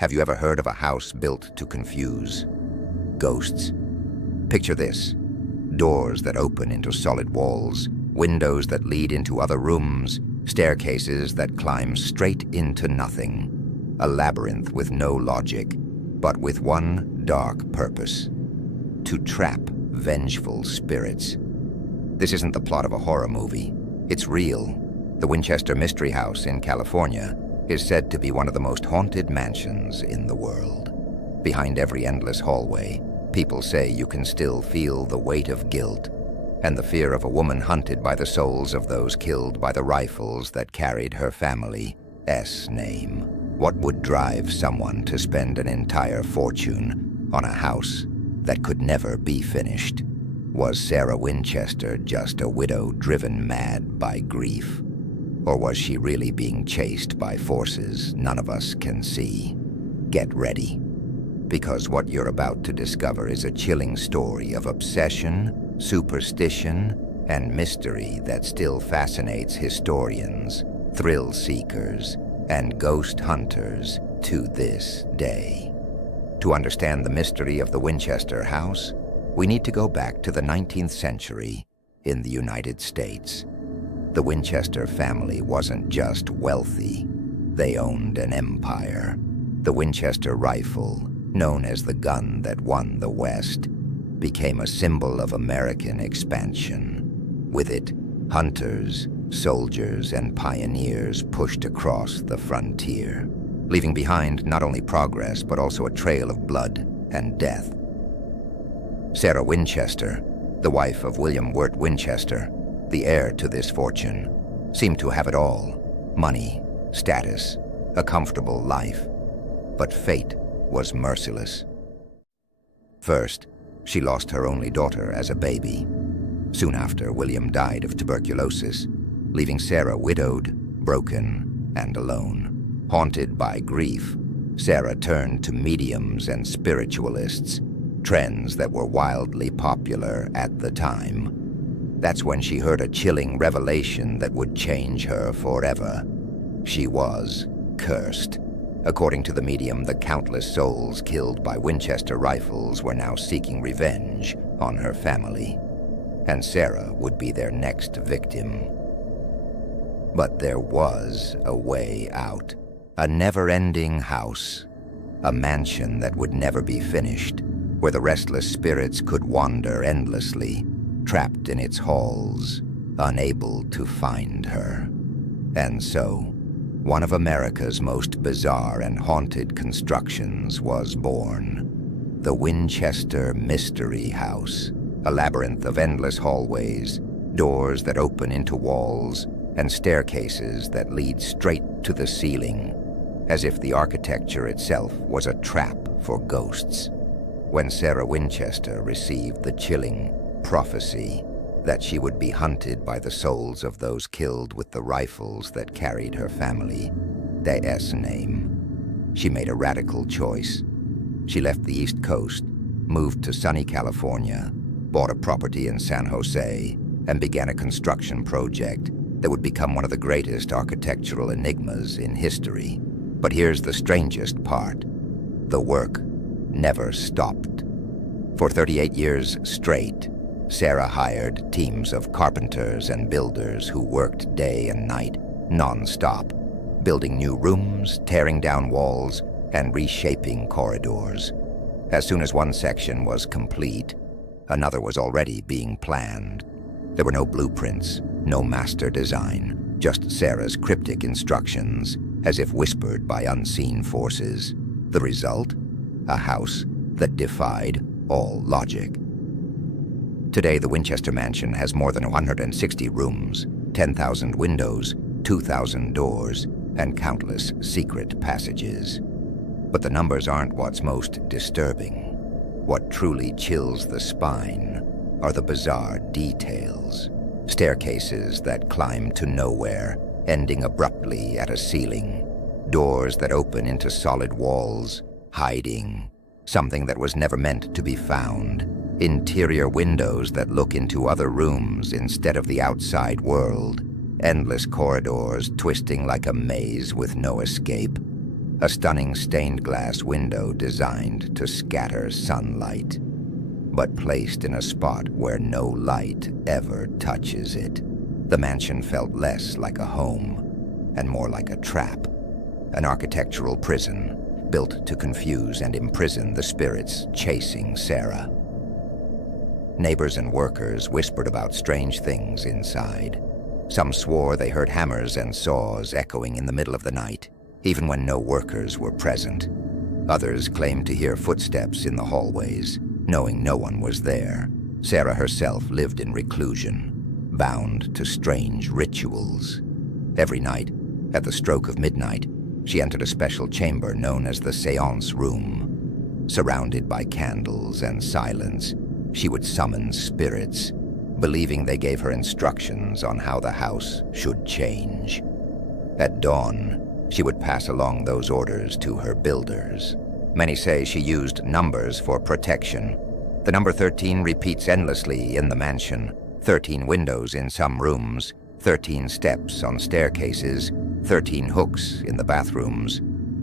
Have you ever heard of a house built to confuse? Ghosts. Picture this. Doors that open into solid walls, windows that lead into other rooms, staircases that climb straight into nothing. A labyrinth with no logic, but with one dark purpose: to trap vengeful spirits. This isn't the plot of a horror movie. It's real. The Winchester Mystery House in California is said to be one of the most haunted mansions in the world. Behind every endless hallway, people say you can still feel the weight of guilt and the fear of a woman hunted by the souls of those killed by the rifles that carried her family's name. What would drive someone to spend an entire fortune on a house that could never be finished? Was Sarah Winchester just a widow driven mad by grief? Or was she really being chased by forces none of us can see? Get ready, because what you're about to discover is a chilling story of obsession, superstition, and mystery that still fascinates historians, thrill seekers, and ghost hunters to this day. To understand the mystery of the Winchester House, we need to go back to the 19th century in the United States. The Winchester family wasn't just wealthy, they owned an empire. The Winchester rifle, known as the gun that won the West, became a symbol of American expansion. With it, hunters, soldiers, and pioneers pushed across the frontier, leaving behind not only progress but also a trail of blood and death. Sarah Winchester, the wife of William Wirt Winchester, the heir to this fortune, seemed to have it all: money, status, a comfortable life. But fate was merciless. First, she lost her only daughter as a baby. Soon after, William died of tuberculosis, leaving Sarah widowed, broken, and alone. Haunted by grief, Sarah turned to mediums and spiritualists, trends that were wildly popular at the time. That's when she heard a chilling revelation that would change her forever. She was cursed. According to the medium, the countless souls killed by Winchester rifles were now seeking revenge on her family, and Sarah would be their next victim. But there was a way out. A never-ending house, a mansion that would never be finished, where the restless spirits could wander endlessly, trapped in its halls, unable to find her. And so, one of America's most bizarre and haunted constructions was born: the Winchester Mystery House, a labyrinth of endless hallways, doors that open into walls, and staircases that lead straight to the ceiling, as if the architecture itself was a trap for ghosts. When Sarah Winchester received the chilling prophecy that she would be hunted by the souls of those killed with the rifles that carried her family's name, she made a radical choice. She left the East Coast, moved to sunny California, bought a property in San Jose, and began a construction project that would become one of the greatest architectural enigmas in history. But here's the strangest part: the work never stopped. For 38 years straight, Sarah hired teams of carpenters and builders who worked day and night, non-stop, building new rooms, tearing down walls, and reshaping corridors. As soon as one section was complete, another was already being planned. There were no blueprints, no master design, just Sarah's cryptic instructions, as if whispered by unseen forces. The result? A house that defied all logic. Today, the Winchester Mansion has more than 160 rooms, 10,000 windows, 2,000 doors, and countless secret passages. But the numbers aren't what's most disturbing. What truly chills the spine are the bizarre details. Staircases that climb to nowhere, ending abruptly at a ceiling. Doors that open into solid walls, hiding something that was never meant to be found. Interior windows that look into other rooms instead of the outside world. Endless corridors twisting like a maze with no escape. a stunning stained glass window designed to scatter sunlight, but placed in a spot where no light ever touches it. The mansion felt less like a home and more like a trap, an architectural prison built to confuse and imprison the spirits chasing Sarah. Neighbors and workers whispered about strange things inside. Some swore they heard hammers and saws echoing in the middle of the night, even when no workers were present. Others claimed to hear footsteps in the hallways, knowing no one was there. Sarah herself lived in reclusion, bound to strange rituals. Every night, at the stroke of midnight, she entered a special chamber known as the Seance Room. Surrounded by candles and silence, she would summon spirits, believing they gave her instructions on how the house should change. At dawn, she would pass along those orders to her builders. Many say she used numbers for protection. The number 13 repeats endlessly in the mansion. 13 windows in some rooms, 13 steps on staircases, 13 hooks in the bathrooms,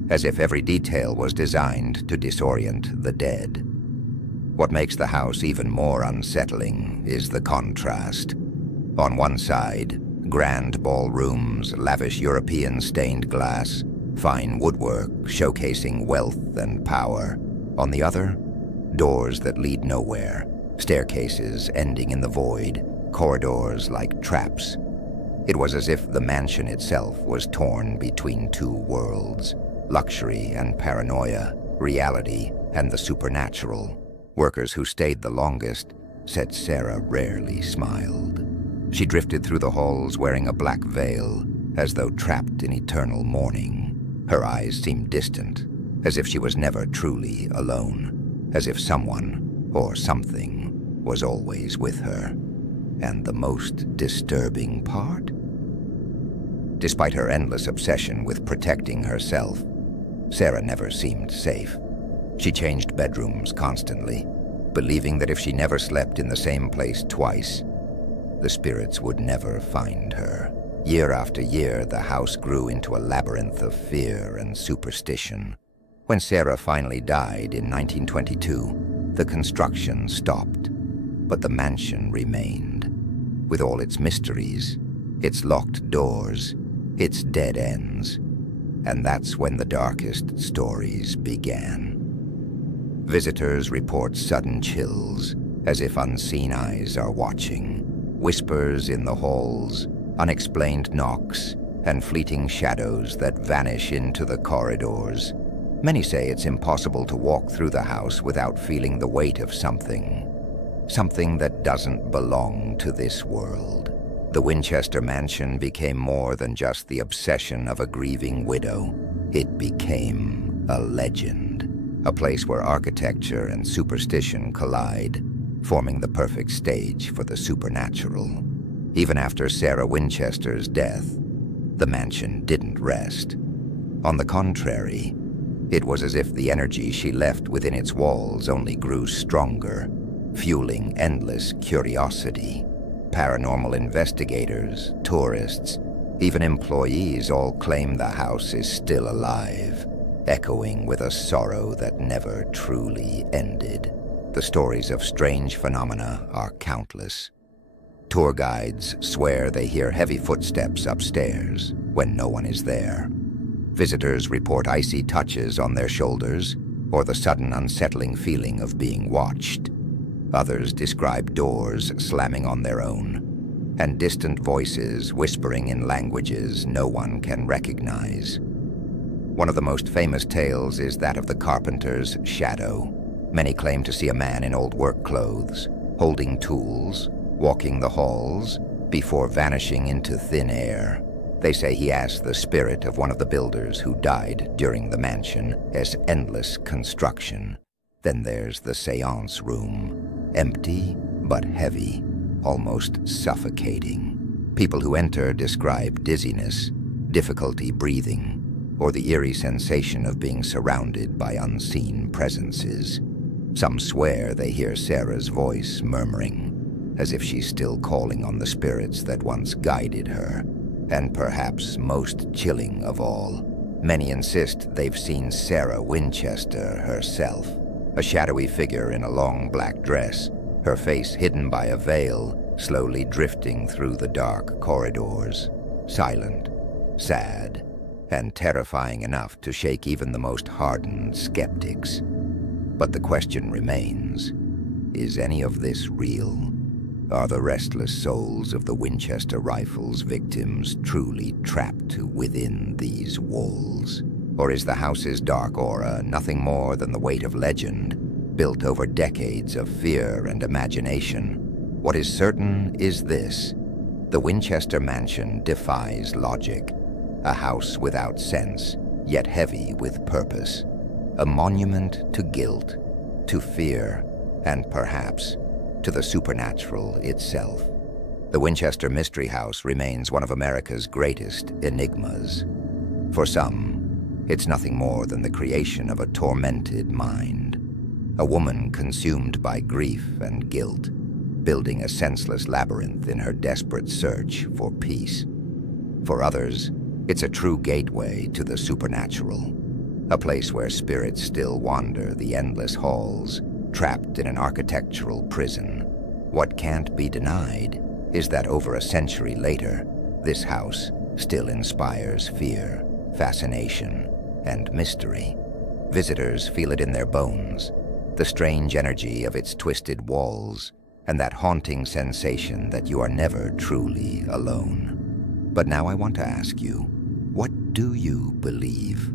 as if every detail was designed to disorient the dead. What makes the house even more unsettling is the contrast. On one side, grand ballrooms, lavish European stained glass, fine woodwork showcasing wealth and power. On the other, doors that lead nowhere, staircases ending in the void, corridors like traps. It was as if the mansion itself was torn between two worlds, luxury and paranoia, reality and the supernatural. Workers who stayed the longest said Sarah rarely smiled. She drifted through the halls wearing a black veil, as though trapped in eternal mourning. Her eyes seemed distant, as if she was never truly alone, as if someone or something was always with her. And the most disturbing part? Despite her endless obsession with protecting herself, Sarah never seemed safe. She changed bedrooms constantly, believing that if she never slept in the same place twice, the spirits would never find her. Year after year, the house grew into a labyrinth of fear and superstition. When Sarah finally died in 1922, the construction stopped, but the mansion remained, with all its mysteries, its locked doors, its dead ends. And that's when the darkest stories began. Visitors report sudden chills, as if unseen eyes are watching. Whispers in the halls, unexplained knocks, and fleeting shadows that vanish into the corridors. Many say it's impossible to walk through the house without feeling the weight of something that doesn't belong to this world. The Winchester Mansion became more than just the obsession of a grieving widow. It became a legend, a place where architecture and superstition collide, forming the perfect stage for the supernatural. Even after Sarah Winchester's death, the mansion didn't rest. On the contrary, it was as if the energy she left within its walls only grew stronger, fueling endless curiosity. Paranormal investigators, tourists, even employees all claim the house is still alive, echoing with a sorrow that never truly ended. The stories of strange phenomena are countless. Tour guides swear they hear heavy footsteps upstairs when no one is there. Visitors report icy touches on their shoulders or the sudden unsettling feeling of being watched. Others describe doors slamming on their own, and distant voices whispering in languages no one can recognize. One of the most famous tales is that of the carpenter's shadow. Many claim to see a man in old work clothes, holding tools, walking the halls, before vanishing into thin air. They say he asked the spirit of one of the builders who died during the mansion as endless construction. Then there's the Seance Room, empty but heavy, almost suffocating. People who enter describe dizziness, difficulty breathing, or the eerie sensation of being surrounded by unseen presences. Some swear they hear Sarah's voice murmuring, as if she's still calling on the spirits that once guided her. And perhaps most chilling of all, Many insist they've seen Sarah Winchester herself, a shadowy figure in a long black dress, her face hidden by a veil, slowly drifting through the dark corridors, silent, sad, and terrifying enough to shake even the most hardened skeptics. But the question remains, is any of this real? Are the restless souls of the Winchester Rifles victims truly trapped within these walls? Or is the house's dark aura nothing more than the weight of legend, built over decades of fear and imagination? What is certain is this: the Winchester Mansion defies logic, a house without sense, yet heavy with purpose, a monument to guilt, to fear, and perhaps to the supernatural itself. The Winchester Mystery House remains one of America's greatest enigmas. For some, it's nothing more than the creation of a tormented mind, a woman consumed by grief and guilt, building a senseless labyrinth in her desperate search for peace. For others, it's a true gateway to the supernatural, a place where spirits still wander the endless halls, trapped in an architectural prison. What can't be denied is that over a century later, this house still inspires fear, fascination, and mystery. Visitors feel it in their bones, the strange energy of its twisted walls, and that haunting sensation that you are never truly alone. But now I want to ask you, what do you believe?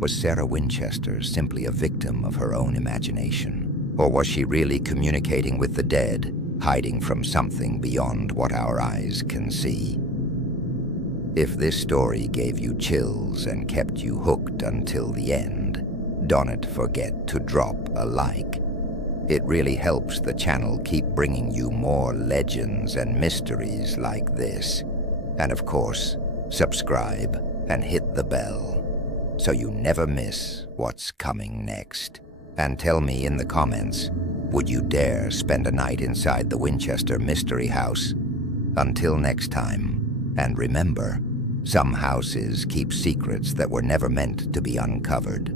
Was Sarah Winchester simply a victim of her own imagination? Or was she really communicating with the dead, hiding from something beyond what our eyes can see? If this story gave you chills and kept you hooked until the end, don't forget to drop a like. It really helps the channel keep bringing you more legends and mysteries like this. And of course, subscribe and hit the bell so you never miss what's coming next. And tell me in the comments, would you dare spend a night inside the Winchester Mystery House? Until next time, and remember, some houses keep secrets that were never meant to be uncovered.